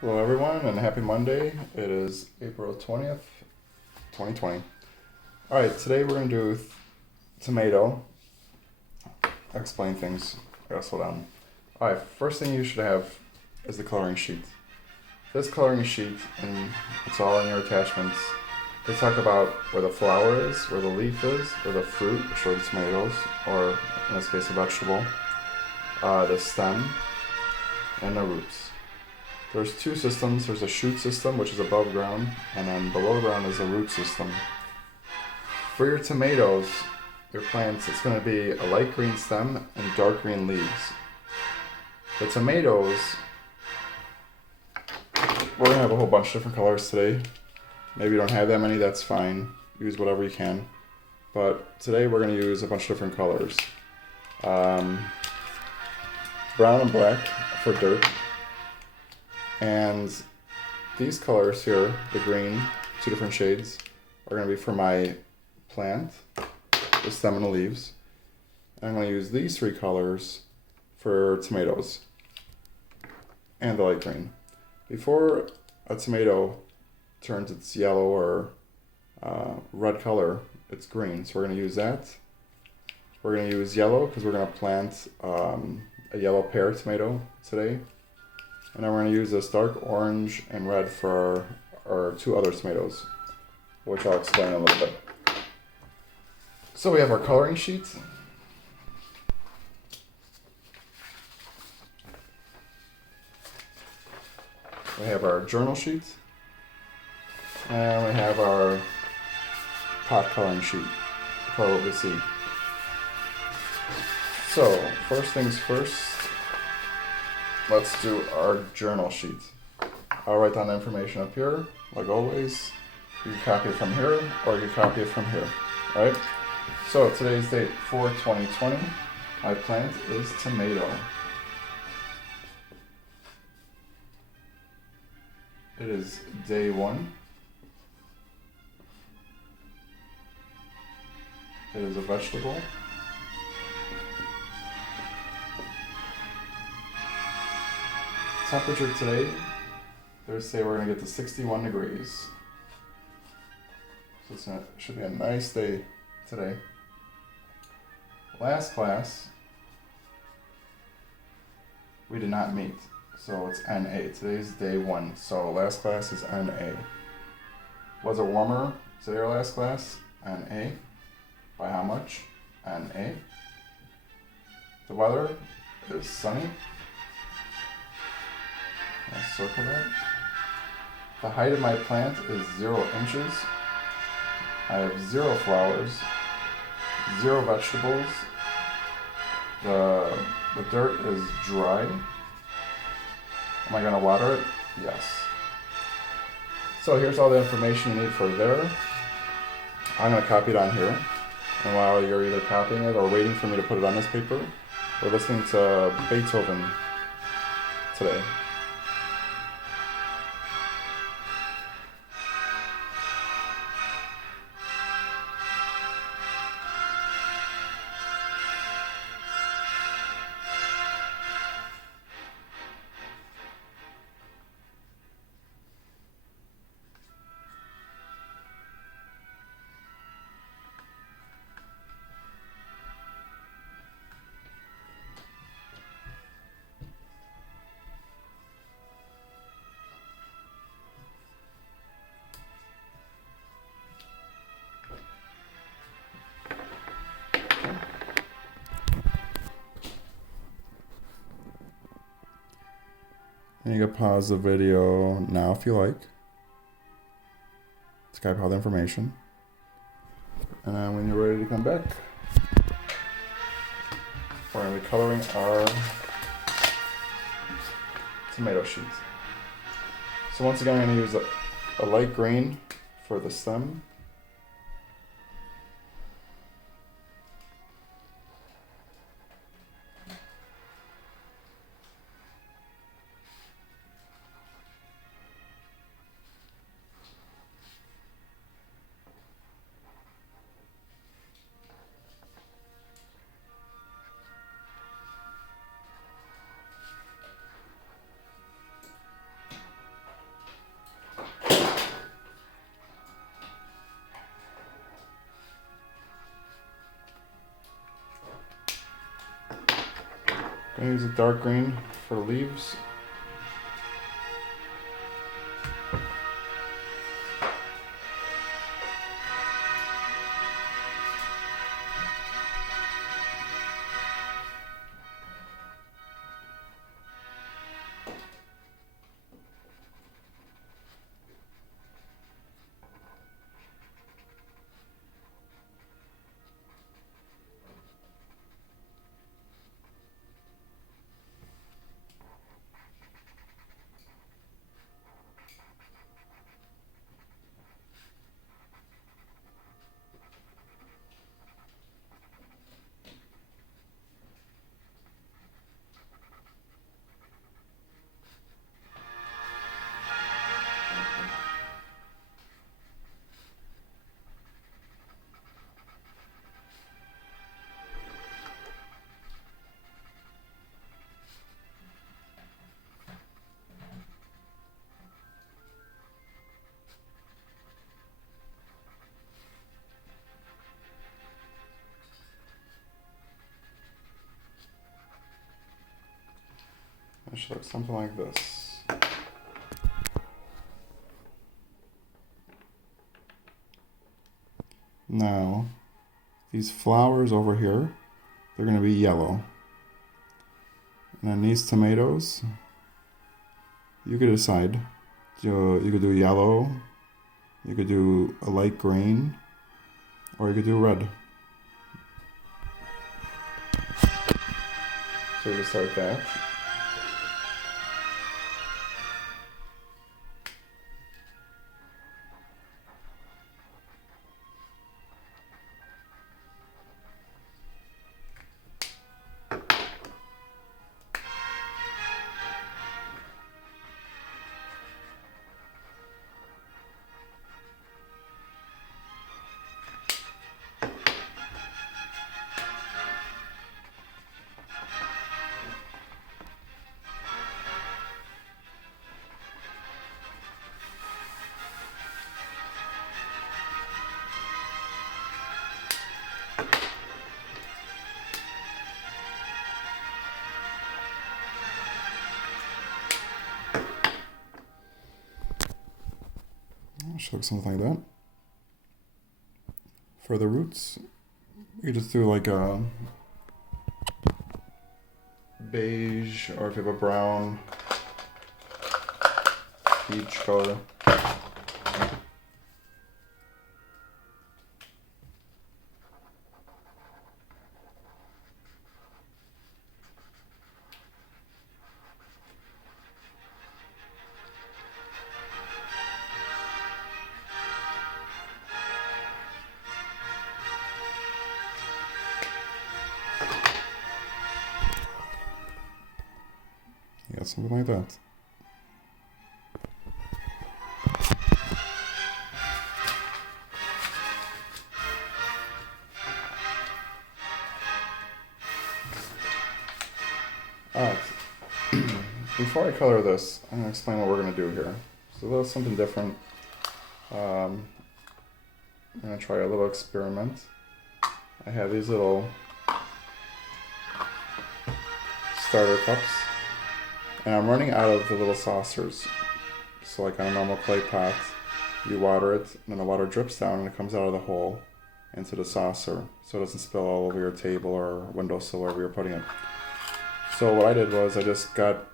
Hello everyone and happy Monday. It is April 20th, 2020. Alright, today we're going to do tomato. I'll explain things. I gotta slow down. Alright, first thing you should have is the coloring sheet. This coloring sheet, and it's all in your attachments, they talk about where the flower is, where the leaf is, where the fruit, which are the tomatoes, or in this case a vegetable, the stem, and the roots. There's two systems. There's a shoot system, which is above ground, and then below ground is a root system. For your tomatoes, your plants, it's going to be a light green stem and dark green leaves. The tomatoes, we're going to have a whole bunch of different colors today. Maybe you don't have that many, that's fine. Use whatever you can. But today we're going to use a bunch of different colors. Brown and black for dirt. And these colors here, the green, two different shades, are going to be for my plant, the stem and the leaves. And I'm going to use these three colors for tomatoes and the light green. Before a tomato turns its yellow or red color, it's green. So we're going to use that. We're going to use yellow because we're going to plant a yellow pear tomato today. And then we're going to use this dark orange and red for our two other tomatoes, which I'll explain in a little bit. So we have our coloring sheet. We have our journal sheet. And we have our pot coloring sheet for what we see. So, first things first. Let's do our journal sheet. I'll write down the information up here, like always. You can copy it from here, or you can copy it from here. Alright? So today's date, 4/20/20. My plant is tomato. It is day 1. It is a vegetable. Temperature today, they say we're going to get to 61 degrees. So it should be a nice day today. Last class, we did not meet, so it's NA. Today's day 1, so last class is NA. Was it warmer today or last class? NA. By how much? NA. The weather is sunny. I'll circle that. The height of my plant is 0 inches. I have 0 flowers, 0 vegetables. The dirt is dry. Am I going to water it? Yes. So here's all the information you need for there. I'm going to copy it on here. And while you're either copying it or waiting for me to put it on this paper, we're listening to Beethoven today. And you can pause the video now if you like. To copy all the information. And then when you're ready to come back, we're going to be coloring our tomato sheet. So once again, I'm going to use a light green for the stem. I'm gonna use a dark green for the leaves. It should look something like this. Now, these flowers over here, they're going to be yellow. And then these tomatoes, you could decide. You could do yellow, you could do a light green, or you could do red. So you can start that. Should look something like that. For the roots, you just do like a beige, or if you have a brown, peach color. Yeah, something like that. Alright, before I color this, I'm going to explain what we're going to do here. So a little something different. I'm going to try a little experiment. I have these little starter cups, and I'm running out of the little saucers. So like on a normal clay pot, you water it, and then the water drips down and it comes out of the hole into the saucer, so it doesn't spill all over your table or windowsill, wherever you're putting it. So what I did was I just got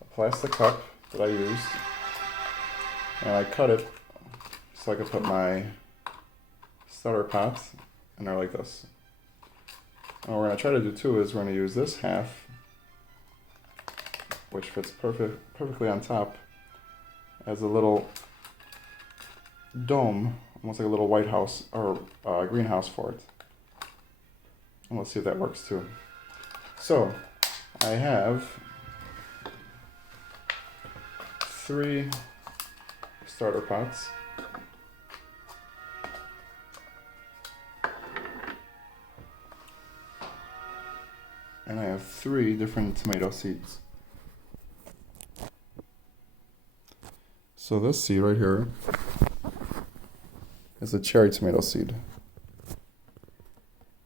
a plastic cup that I used, and I cut it so I could put my starter pot in there like this. And what we're going to try to do too is we're going to use this half, which fits perfectly on top, as a little dome, almost like a little White House or greenhouse for it. And let's see if that works too. So I have 3 starter pots. And I have 3 different tomato seeds. So this seed right here is a cherry tomato seed.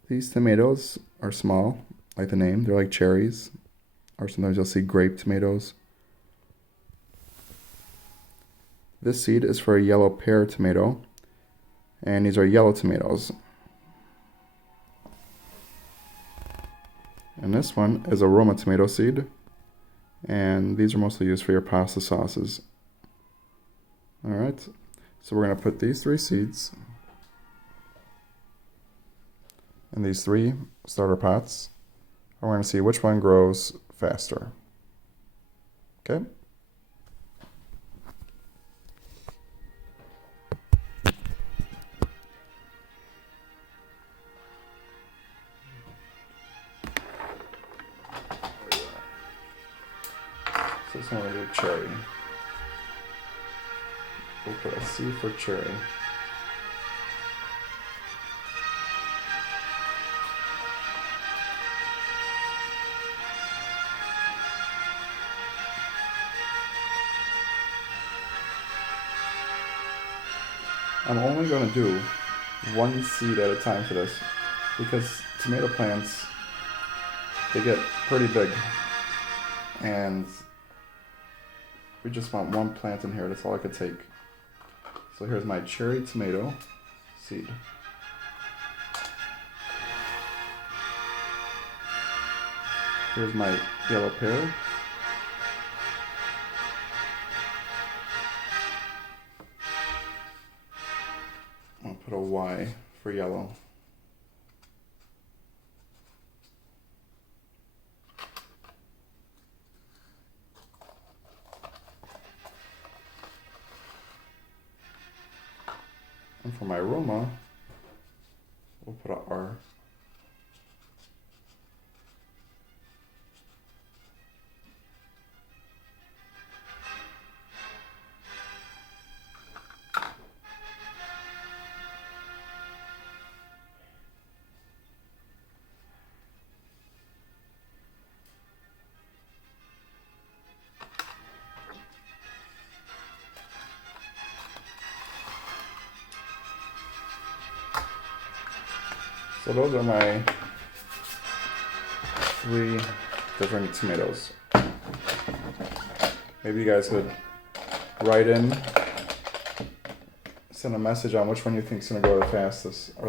These tomatoes are small, like the name, they're like cherries. or sometimes you'll see grape tomatoes. This seed is for a yellow pear tomato, and these are yellow tomatoes. And this one is aroma tomato seed, and these are mostly used for your pasta sauces. Alright, so we're going to put these 3 seeds in these 3 starter pots. And we're going to see which one grows faster. Okay? So this one we're going to do cherry. We'll put a C for cherry. I'm only going to do 1 seed at a time for this because tomato plants, they get pretty big, and we just want 1 plant in here. That's all I could take. So here's my cherry tomato seed. Here's my yellow pear. I'll put a Y for yellow. And for my aroma, we'll put a R. So those are my 3 different tomatoes. Maybe you guys could write in, send a message on which one you think is going to grow the fastest, or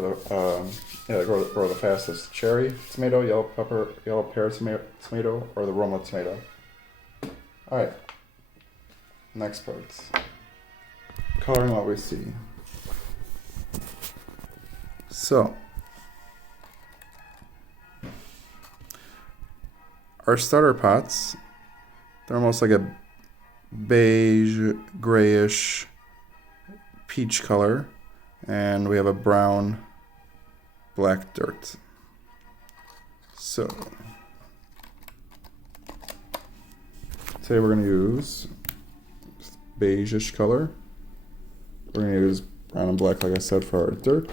grow the fastest: cherry tomato, yellow pear tomato, or the Roma tomato. All right. Next part. Coloring what we see. So, our starter pots, they're almost like a beige, grayish, peach color, and we have a brown, black dirt. So, today we're going to use beige-ish color. We're going to use brown and black, like I said, for our dirt.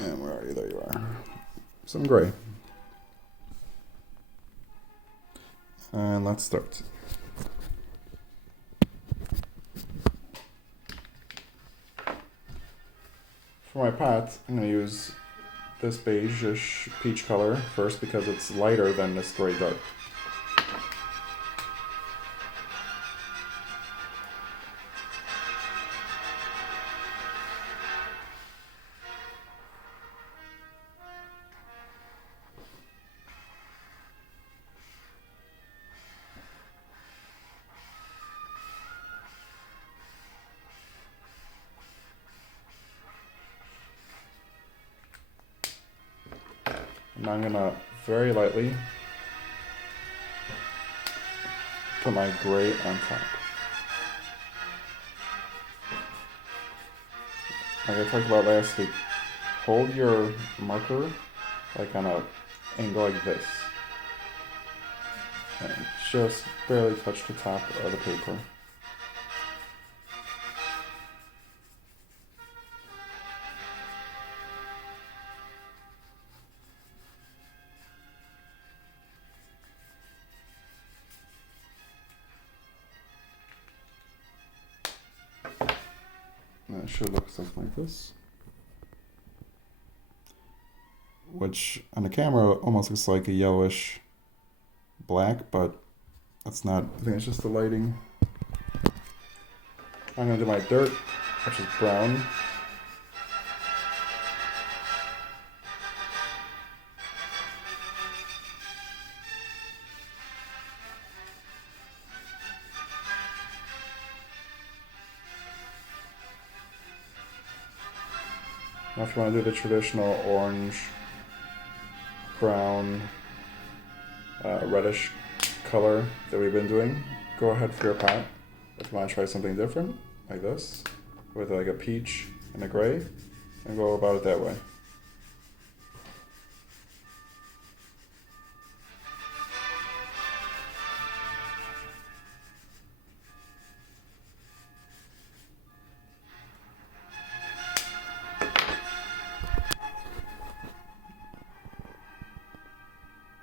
And where are you? There you are. Some gray. And let's start. For my pot, I'm going to use this beige-ish peach color first because it's lighter than this gray dirt. Now I'm going to very lightly put my gray on top. Like I talked about last week, hold your marker like on an angle like this. And just barely touch the top of the paper. And it should look something like this. which on the camera almost looks like a yellowish black, but that's not. I think it's just the lighting. I'm going to do my dirt, which is brown. Now if you want to do the traditional orange, brown, reddish color that we've been doing, go ahead for your pot. If you want to try something different, like this, with like a peach and a gray, and go about it that way.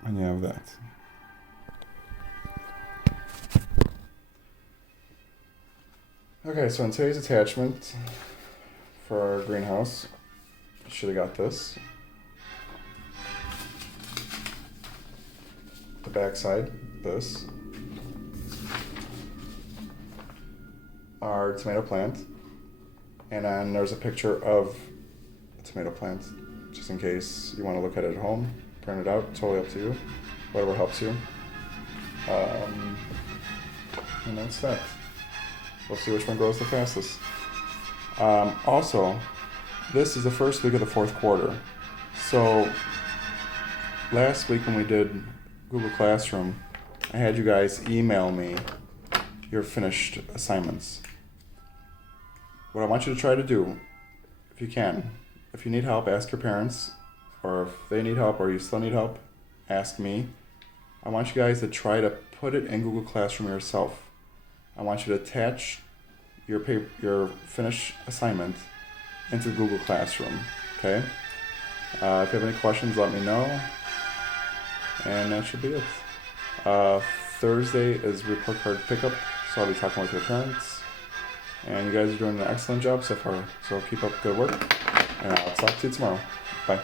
And you have that. Okay, so in today's attachment for our greenhouse, you should have got this. The back side, this. Our tomato plant. And then there's a picture of a tomato plant, just in case you want to look at it at home. Print it out, totally up to you. Whatever helps you. And that's that. We'll see which one grows the fastest. Also, this is the first week of the fourth quarter. So, last week when we did Google Classroom, I had you guys email me your finished assignments. What I want you to try to do, if you can, if you need help, ask your parents, or if they need help or you still need help, ask me. I want you guys to try to put it in Google Classroom yourself. I want you to attach your finished assignment into Google Classroom, okay? If you have any questions, let me know. And that should be it. Thursday is report card pickup, so I'll be talking with your parents. And you guys are doing an excellent job so far, so keep up good work. And I'll talk to you tomorrow. Bye.